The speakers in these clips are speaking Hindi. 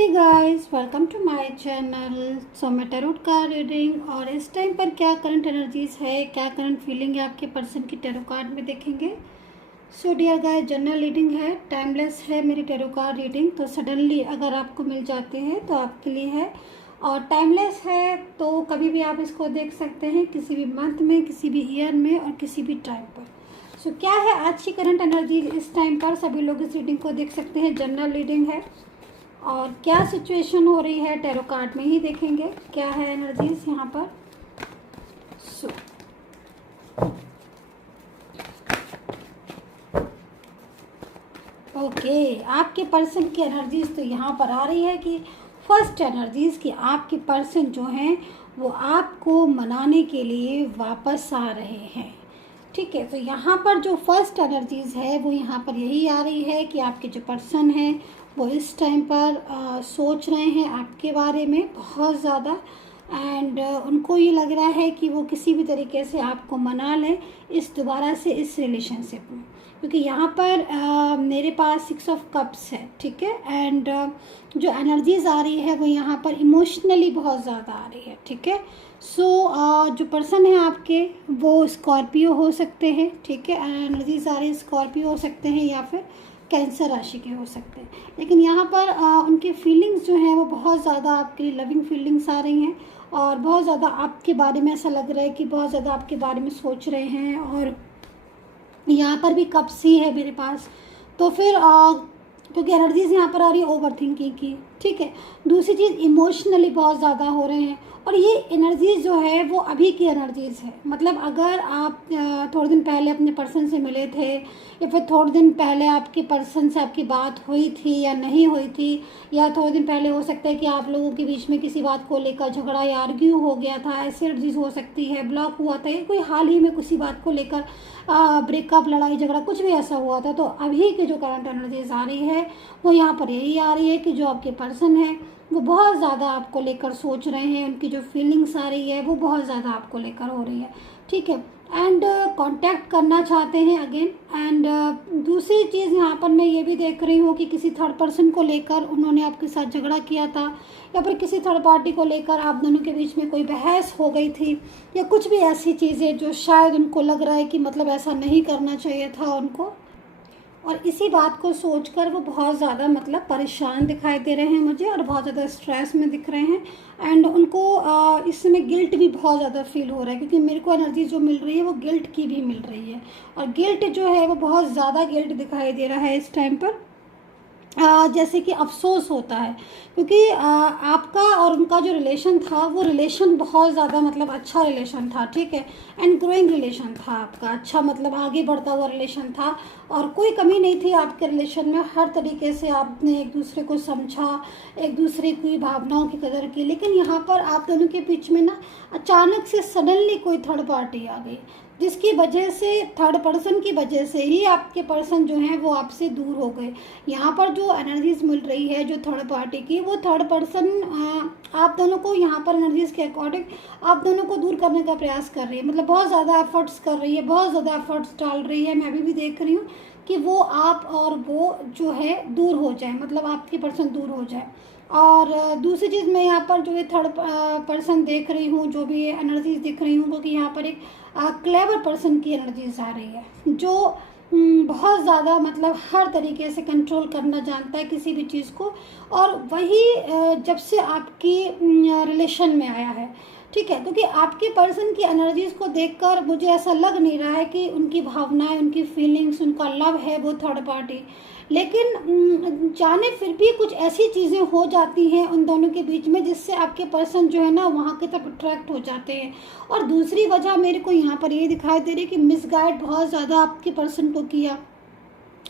Hey guys, welcome to my channel. So मैं टैरोट कार्ड रीडिंग और इस टाइम पर क्या करंट एनर्जीज है, क्या करंट फीलिंग है आपके पर्सन की टैरो कार्ड में देखेंगे। So dear guys, general reading है, टाइमलेस है मेरी टैरो कार्ड रीडिंग। तो सडनली अगर आपको मिल जाते हैं तो आपके लिए है, और टाइमलेस है तो कभी भी आप इसको देख सकते हैं, किसी भी मंथ में, किसी भी ईयर में और किसी भी टाइम पर। सो क्या है आज की करंट एनर्जी इस टाइम पर, सभी लोग इस रीडिंग को देख सकते हैं। जनरल रीडिंग है और क्या सिचुएशन हो रही है टैरो कार्ड में ही देखेंगे क्या है एनर्जीज यहाँ पर। सो ओके, आपके पर्सन की एनर्जीज तो यहाँ पर आ रही है कि फर्स्ट एनर्जीज कि आपके पर्सन जो हैं वो आपको मनाने के लिए वापस आ रहे हैं। ठीक है, तो यहाँ पर जो फर्स्ट एनर्जीज है वो यहाँ पर यही आ रही है कि आपके जो पर्सन हैं वो इस टाइम पर सोच रहे हैं आपके बारे में बहुत ज़्यादा, एंड उनको ये लग रहा है कि वो किसी भी तरीके से आपको मना लें इस दोबारा से इस रिलेशनशिप में, क्योंकि यहाँ पर मेरे पास 6 ऑफ कप्स है। ठीक है, एंड जो एनर्जीज आ रही है वो यहाँ पर इमोशनली बहुत ज़्यादा आ रही है। ठीक है, सो जो पर्सन है आपके वो स्कॉर्पियो हो सकते हैं। ठीक है, एनर्जीज आ रही है स्कॉर्पियो हो सकते हैं या फिर कैंसर राशि के हो सकते हैं, लेकिन यहाँ पर उनके फीलिंग्स जो हैं वो बहुत ज़्यादा आपके लिए लविंग फीलिंग्स आ रही हैं और बहुत ज़्यादा आपके बारे में ऐसा लग रहा है कि बहुत ज़्यादा आपके बारे में सोच रहे हैं। और यहाँ पर भी कप्स ही है मेरे पास, तो फिर क्योंकि एनर्जीज यहाँ पर आ रही है ओवर थिंकिंग की। ठीक है, दूसरी चीज़ इमोशनली बहुत ज़्यादा हो रहे हैं, और ये एनर्जीज जो है वो अभी की एनर्जीज है। मतलब अगर आप थोड़े दिन पहले अपने पर्सन से मिले थे या फिर थोड़े दिन पहले आपके पर्सन से आपकी बात हुई थी या नहीं हुई थी, या थोड़े दिन पहले हो सकता है कि आप लोगों के बीच में किसी बात को लेकर झगड़ा या आर्ग्यू हो गया था, ऐसी एनर्जीज हो सकती है, ब्लॉक हुआ था, या कोई हाल ही में किसी बात को लेकर ब्रेकअप, लड़ाई झगड़ा कुछ भी ऐसा हुआ था। तो अभी की जो करंट एनर्जीज आ रही है वो यहाँ पर यही आ रही है कि जो आपके पर्सन है वो बहुत ज़्यादा आपको लेकर सोच रहे हैं, उनकी जो फीलिंग्स आ रही है वो बहुत ज़्यादा आपको लेकर हो रही है। ठीक है, एंड कांटेक्ट करना चाहते हैं अगेन। एंड दूसरी चीज़ यहाँ पर मैं ये भी देख रही हूँ कि किसी थर्ड पर्सन को लेकर उन्होंने आपके साथ झगड़ा किया था, या फिर किसी थर्ड पार्टी को लेकर आप दोनों के बीच में कोई बहस हो गई थी, या कुछ भी ऐसी चीज़ें जो शायद उनको लग रहा है कि मतलब ऐसा नहीं करना चाहिए था उनको, और इसी बात को सोचकर वो बहुत ज़्यादा मतलब परेशान दिखाई दे रहे हैं मुझे, और बहुत ज़्यादा स्ट्रेस में दिख रहे हैं। एंड उनको इस समय गिल्ट भी बहुत ज़्यादा फील हो रहा है, क्योंकि मेरे को एनर्जी जो मिल रही है वो गिल्ट की भी मिल रही है, और गिल्ट जो है वो बहुत ज़्यादा गिल्ट दिखाई दे रहा है इस टाइम पर। जैसे कि अफसोस होता है, क्योंकि आपका और उनका जो रिलेशन था वो रिलेशन बहुत ज़्यादा मतलब अच्छा रिलेशन था। ठीक है, एंड ग्रोइंग रिलेशन था आपका, अच्छा मतलब आगे बढ़ता हुआ रिलेशन था, और कोई कमी नहीं थी आपके रिलेशन में। हर तरीके से आपने एक दूसरे को समझा, एक दूसरे की भावनाओं की कदर की। लेकिन यहाँ पर आप दोनों के बीच में ना अचानक से सडनली कोई थर्ड पार्टी आ गई, जिसकी वजह से थर्ड पर्सन की वजह से ही आपके पर्सन जो हैं वो आपसे दूर हो गए। यहाँ पर जो एनर्जीज मिल रही है जो थर्ड पार्टी की, वो थर्ड पर्सन आप दोनों को यहाँ पर एनर्जीज के अकॉर्डिंग आप दोनों को दूर करने का प्रयास कर रही है। मतलब बहुत ज़्यादा एफर्ट्स कर रही है, बहुत ज़्यादा एफर्ट्स डाल रही है। मैं अभी भी देख रही हूँ कि वो आप और वो जो है दूर हो जाए, मतलब आपके पर्सन दूर हो जाए। और दूसरी चीज़ मैं यहाँ पर जो ये थर्ड पर्सन देख रही हूँ, जो भी एनर्जीज दिख रही हूँ, क्योंकि यहाँ पर एक क्लेवर पर्सन की एनर्जीज आ रही है, जो बहुत ज़्यादा मतलब हर तरीके से कंट्रोल करना जानता है किसी भी चीज़ को, और वही जब से आपकी रिलेशन में आया है। ठीक है, क्योंकि आपके पर्सन की एनर्जीज को देखकर मुझे ऐसा लग नहीं रहा है कि उनकी भावनाएं, उनकी फीलिंग्स, उनका लव है वो थर्ड पार्टी। लेकिन जाने फिर भी कुछ ऐसी चीज़ें हो जाती हैं उन दोनों के बीच में जिससे आपके पर्सन जो है ना वहाँ की तरफ अट्रैक्ट हो जाते हैं। और दूसरी वजह मेरे को यहाँ पर ये दिखाई दे रही है कि मिसगाइड बहुत ज़्यादा आपके पर्सन को किया।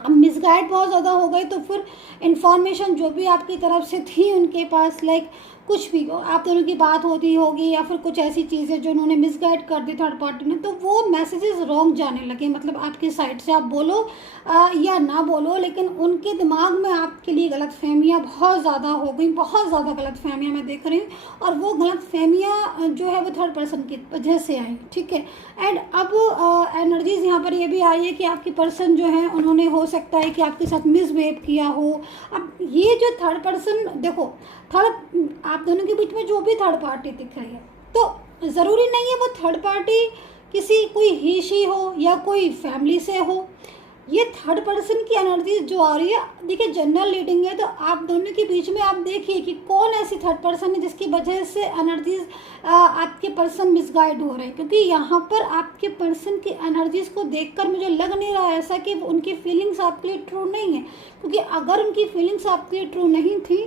अब मिसगाइड बहुत ज़्यादा हो गए तो फिर इंफॉर्मेशन जो भी आपकी तरफ से थी उनके पास, लाइक कुछ भी हो, आप दोनों की बात होती होगी या फिर कुछ ऐसी चीज़ें जो उन्होंने मिसगाइड कर दी थर्ड पार्टी ने, तो वो मैसेजेस रॉन्ग जाने लगे। मतलब आपकी साइड से आप बोलो या ना बोलो, लेकिन उनके दिमाग में आपके लिए गलतफहमियाँ बहुत ज़्यादा हो गई, बहुत ज़्यादा गलतफहमियाँ मैं देख रही हूँ। और वो गलतफहमियाँ जो है वो थर्ड पर्सन की वजह से आई, ठीक है। एंड अब एनर्जीज़ यहाँ पर ये भी आई है कि आपकी पर्सन जो है उन्होंने हो सकता है कि आपके साथ मिसबिहेव किया हो। अब ये जो थर्ड पर्सन, देखो थर्ड, आप दोनों के बीच में जो भी थर्ड पार्टी दिख रही है, तो ज़रूरी नहीं है वो थर्ड पार्टी किसी कोई ही शी हो या कोई फैमिली से हो। ये थर्ड पर्सन की एनर्जी जो आ रही है, देखिए जनरल रीडिंग है, तो आप दोनों के बीच में आप देखिए कि कौन ऐसी थर्ड पर्सन है जिसकी वजह से एनर्जीज आपके पर्सन मिसगाइड हो रहे हैं। क्योंकि यहाँ पर आपके पर्सन की एनर्जीज को देखकर मुझे लग नहीं रहा ऐसा कि उनकी फीलिंग्स आपके लिए ट्रू नहीं है। क्योंकि अगर उनकी फीलिंग्स आपके लिए ट्रू नहीं थी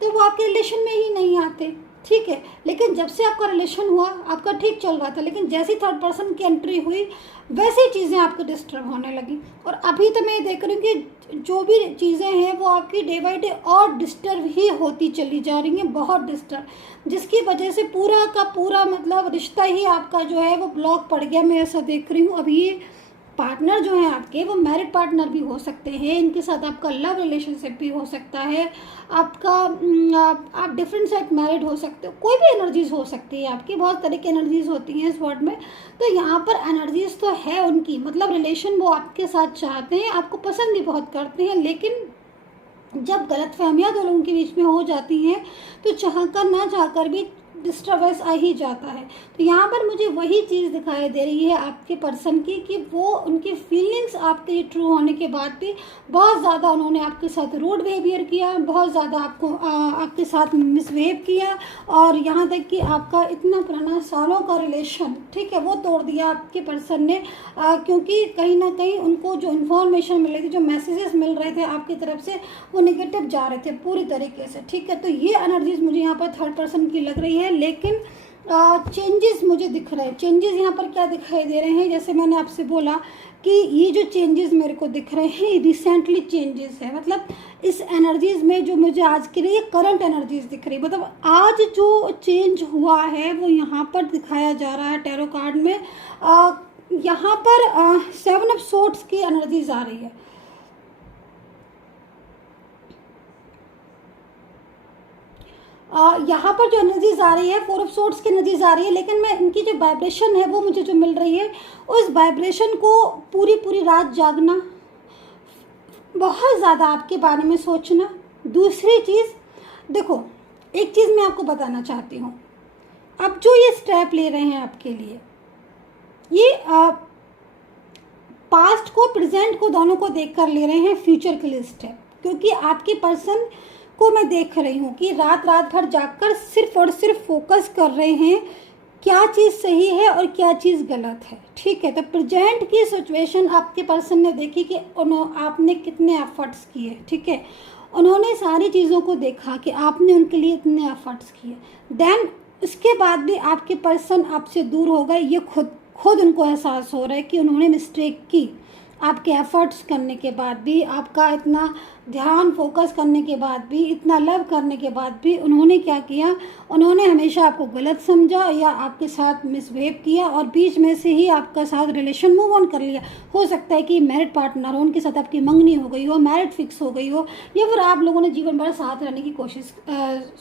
तो वो आपके रिलेशन में ही नहीं आते, ठीक है। लेकिन जब से आपका रिलेशन हुआ, आपका ठीक चल रहा था, लेकिन जैसी थर्ड पर्सन की एंट्री हुई वैसे ही चीज़ें आपको डिस्टर्ब होने लगी। और अभी तो मैं देख रही हूँ कि जो भी चीज़ें हैं वो आपकी डे बाई डे और डिस्टर्ब ही होती चली जा रही हैं, बहुत डिस्टर्ब, जिसकी वजह से पूरा का पूरा मतलब रिश्ता ही आपका जो है वो ब्लॉक पड़ गया। मैं ऐसा देख रही हूँ। अभी ये पार्टनर जो हैं आपके वो मैरिड पार्टनर भी हो सकते हैं, इनके साथ आपका लव रिलेशनशिप भी हो सकता है, आपका आप डिफरेंट साइड मैरिड हो सकते हो, कोई भी एनर्जीज हो सकती है आपकी, बहुत तरह की एनर्जीज होती हैं इस वर्ड में। तो यहाँ पर एनर्जीज तो है उनकी, मतलब रिलेशन वो आपके साथ चाहते हैं, आपको पसंद भी बहुत करते हैं, लेकिन जब गलतफहमियां दो लोगों के बीच में हो जाती हैं तो चाहकर ना चाहकर भी डिस्टर्बेंस आ ही जाता है। तो यहाँ पर मुझे वही चीज़ दिखाई दे रही है आपके पर्सन की कि वो उनकी फीलिंग्स आपके लिए ट्रू होने के बाद भी बहुत ज़्यादा उन्होंने आपके साथ रूड बिहेवियर किया, बहुत ज़्यादा आपके साथ मिसबिहेव किया, और यहाँ तक कि आपका इतना पुराना सालों का रिलेशन, ठीक है, वो तोड़ दिया आपके पर्सन ने। क्योंकि कहीं ना कहीं उनको जो इन्फॉर्मेशन मिल रही थी, जो मैसेजेस मिल रहे थे आपकी तरफ से, वो नेगेटिव जा रहे थे पूरी तरीके से, ठीक है। तो ये एनर्जीज मुझे यहाँ पर थर्ड पर्सन की लग रही है। लेकिन चेंजेस मुझे दिख रहे हैं। चेंजेस यहाँ पर क्या दिखाई दे रहे हैं, जैसे मैंने आपसे बोला कि ये जो चेंजेस मेरे को दिख रहे हैं रिसेंटली चेंजेस है। मतलब इस एनर्जीज में जो मुझे आज के लिए करंट एनर्जीज दिख रही है, मतलब आज जो चेंज हुआ है वो यहाँ पर दिखाया जा रहा है टैरो कार्ड में। यहाँ पर 7 ऑफ सोर्ड्स की एनर्जीज आ रही है। यहाँ पर जो एनर्जीज आ रही है 4 ऑफ सोर्ड्स की एनर्जीज आ रही है, लेकिन मैं इनकी जो वाइब्रेशन है वो मुझे जो मिल रही है, उस वाइब्रेशन को पूरी रात जागना, बहुत ज़्यादा आपके बारे में सोचना। दूसरी चीज़, देखो एक चीज़ मैं आपको बताना चाहती हूँ, अब जो ये स्टेप ले रहे हैं आपके लिए, ये पास्ट को प्रेजेंट को दोनों को देख कर ले रहे हैं फ्यूचर के लिए स्टेप। क्योंकि आपके पर्सन को मैं देख रही हूँ कि रात भर जागकर सिर्फ और सिर्फ फोकस कर रहे हैं क्या चीज़ सही है और क्या चीज़ गलत है, ठीक है। तो प्रेजेंट की सिचुएशन आपके पर्सन ने देखी कि आपने कितने एफर्ट्स किए, ठीक है। उन्होंने सारी चीज़ों को देखा कि आपने उनके लिए इतने एफर्ट्स किए, देन उसके बाद भी आपके पर्सन आपसे दूर हो गए। ये खुद उनको एहसास हो रहा है कि उन्होंने मिस्टेक की। आपके एफर्ट्स करने के बाद भी, आपका इतना ध्यान फोकस करने के बाद भी, इतना लव करने के बाद भी उन्होंने क्या किया, उन्होंने हमेशा आपको गलत समझा या आपके साथ मिसबिहेव किया और बीच में से ही आपका साथ रिलेशन मूव ऑन कर लिया। हो सकता है कि मैरिड पार्टनर हो, उनके साथ आपकी मंगनी हो गई हो, मैरिड फिक्स हो गई हो, या फिर आप लोगों ने जीवन भर साथ रहने की कोशिश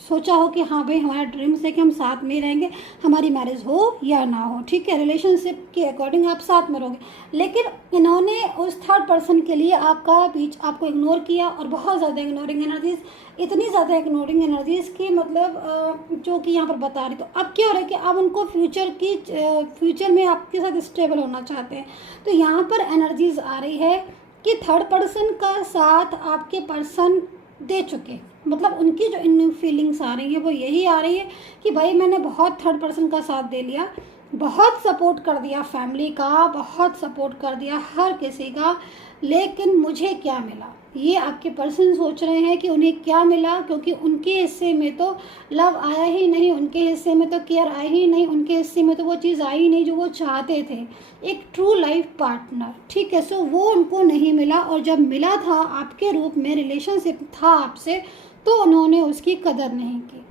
सोचा हो कि हाँ भाई हमारा ड्रीम्स है कि हम साथ में रहेंगे, हमारी मैरिज हो या ना हो, ठीक है, रिलेशनशिप के अकॉर्डिंग आप साथ में रहोगे। लेकिन इन्होंने उस थर्ड पर्सन के लिए आपको इग्नोर किया, और बहुत ज़्यादा इग्नोरिंग एनर्जीज, इतनी ज़्यादा इग्नोरिंग एनर्जीज की मतलब जो कि यहाँ पर बता रही। तो अब क्या हो रहा है कि अब उनको फ्यूचर में आपके साथ स्टेबल होना चाहते हैं। तो यहाँ पर एनर्जीज आ रही है कि थर्ड पर्सन का साथ आपके पर्सन दे चुके, मतलब उनकी जो इन फीलिंग्स आ रही है वो यही आ रही है कि भाई मैंने बहुत थर्ड पर्सन का साथ दे लिया, बहुत सपोर्ट कर दिया फैमिली का, बहुत सपोर्ट कर दिया हर किसी का, लेकिन मुझे क्या मिला। ये आपके पर्सन सोच रहे हैं कि उन्हें क्या मिला, क्योंकि उनके हिस्से में तो लव आया ही नहीं, उनके हिस्से में तो केयर आई ही नहीं, उनके हिस्से में तो वो चीज़ आई नहीं जो वो चाहते थे, एक ट्रू लाइफ पार्टनर, ठीक है। सो वो उनको नहीं मिला, और जब मिला था आपके रूप में, रिलेशनशिप था आपसे, तो उन्होंने उसकी कदर नहीं की।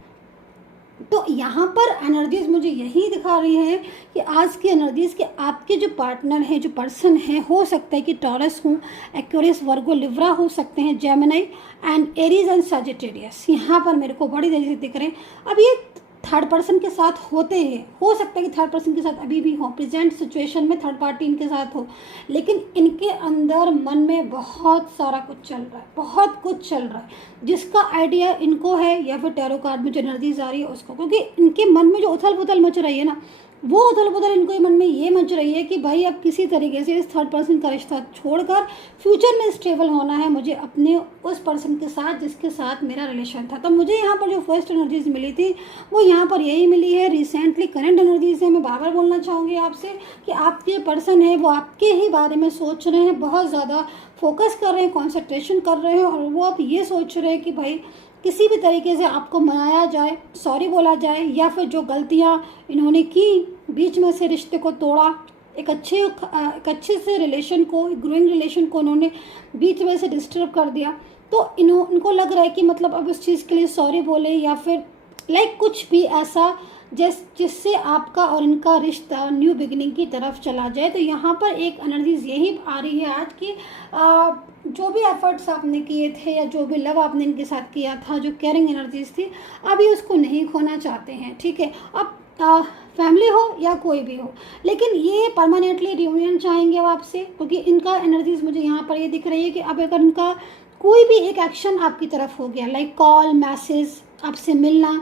तो यहाँ पर एनर्जीज मुझे यही दिखा रही है कि आज की एनर्जीज के आपके जो पार्टनर हैं, जो पर्सन है, हो सकता है कि टॉरस हो, एक्वेरियस, वर्गो, लिब्रा हो सकते हैं, Gemini and Aries and Sagittarius. यहाँ पर मेरे को बड़ी तेजी से दिख रहे हैं। अब ये थर्ड पर्सन के साथ होते हैं, हो सकता है कि थर्ड पर्सन के साथ अभी भी हो, प्रेजेंट सिचुएशन में थर्ड पार्टी इनके साथ हो, लेकिन इनके अंदर मन में बहुत सारा कुछ चल रहा है, बहुत कुछ चल रहा है जिसका आइडिया इनको है, या फिर टैरो कार्ड में जो एनर्जीज आ रही है उसको, क्योंकि इनके मन में जो उथल पुथल मच रही है ना, वो उथल पुथल इनको मन में ये मच रही है कि भाई अब किसी तरीके से इस थर्ड पर्सन का रिश्ता छोड़कर फ्यूचर में स्टेबल होना है मुझे अपने उस पर्सन के साथ जिसके साथ मेरा रिलेशन था। तो मुझे यहाँ पर जो फर्स्ट एनर्जीज मिली थी वो यहाँ पर यही मिली है। रिसेंटली करंट एनर्जीज है। मैं बार बार बोलना चाहूँगी आपसे कि आपके पर्सन है वो आपके ही बारे में सोच रहे हैं, बहुत ज़्यादा फोकस कर रहे हैं, कॉन्सेंट्रेशन कर रहे हैं, और वो अब ये सोच रहे हैं कि भाई किसी भी तरीके से आपको मनाया जाए, सॉरी बोला जाए, या फिर जो गलतियाँ इन्होंने की, बीच में से रिश्ते को तोड़ा, एक अच्छे से रिलेशन को, ग्रोइंग रिलेशन को उन्होंने बीच में से डिस्टर्ब कर दिया, तो इनको लग रहा है कि मतलब अब उस चीज़ के लिए सॉरी बोले, या फिर कुछ भी ऐसा जिससे आपका और इनका रिश्ता न्यू बिगिनिंग की तरफ चला जाए। तो यहाँ पर एक एनर्जीज यही आ रही है आज की, जो भी एफर्ट्स आपने किए थे या जो भी लव आपने इनके साथ किया था, जो केयरिंग एनर्जीज थी, अभी उसको नहीं खोना चाहते हैं। ठीक है, अब फैमिली हो या कोई भी हो, लेकिन ये परमानेंटली रियूनियन चाहेंगे अब आपसे, क्योंकि इनका एनर्जीज मुझे यहाँ पर ये दिख रही है कि अब अगर इनका कोई भी एक एक्शन आपकी तरफ हो गया, लाइक कॉल, मैसेज, आपसे मिलना,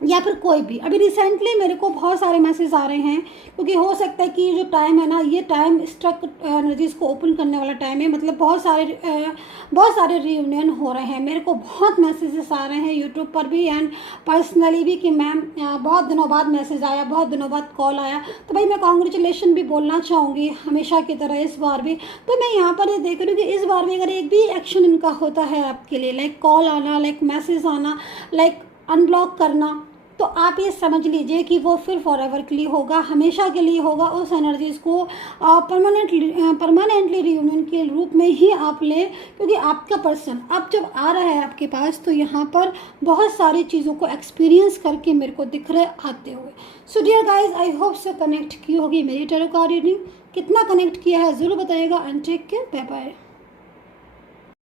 या फिर कोई भी, अभी रिसेंटली मेरे को बहुत सारे मैसेज आ रहे हैं, क्योंकि हो सकता है कि ये जो टाइम है ना, ये टाइम स्ट्रक एनर्जीज को ओपन करने वाला टाइम है, मतलब बहुत सारे रियूनियन हो रहे हैं। मेरे को बहुत मैसेजेस आ रहे हैं यूट्यूब पर भी एंड पर्सनली भी कि मैम बहुत दिनों बाद मैसेज आया, बहुत दिनों बाद कॉल आया, तो भाई मैं कॉन्ग्रेचुलेशन भी बोलना चाहूँगी हमेशा की तरह इस बार भी। तो मैं यहाँ पर ये देख रही हूँ कि इस बार भी अगर एक भी एक्शन इनका होता है आपके लिए, लाइक कॉल आना, लाइक मैसेज आना, लाइक अनब्लॉक करना, तो आप ये समझ लीजिए कि वो फिर फॉरएवर के लिए होगा, हमेशा के लिए होगा। उस एनर्जीज़ को परमानेंटली रियूनियन के रूप में ही आप लें, क्योंकि आपका पर्सन अब जब आ रहा है आपके पास, तो यहाँ पर बहुत सारी चीज़ों को एक्सपीरियंस करके मेरे को दिख रहा है आते हुए। So dear guys, I hope से कनेक्ट की होगी मेरी टैरो कार्ड रीडिंग। कितना कनेक्ट किया है ज़रूर बताइएगा and take care, bye bye.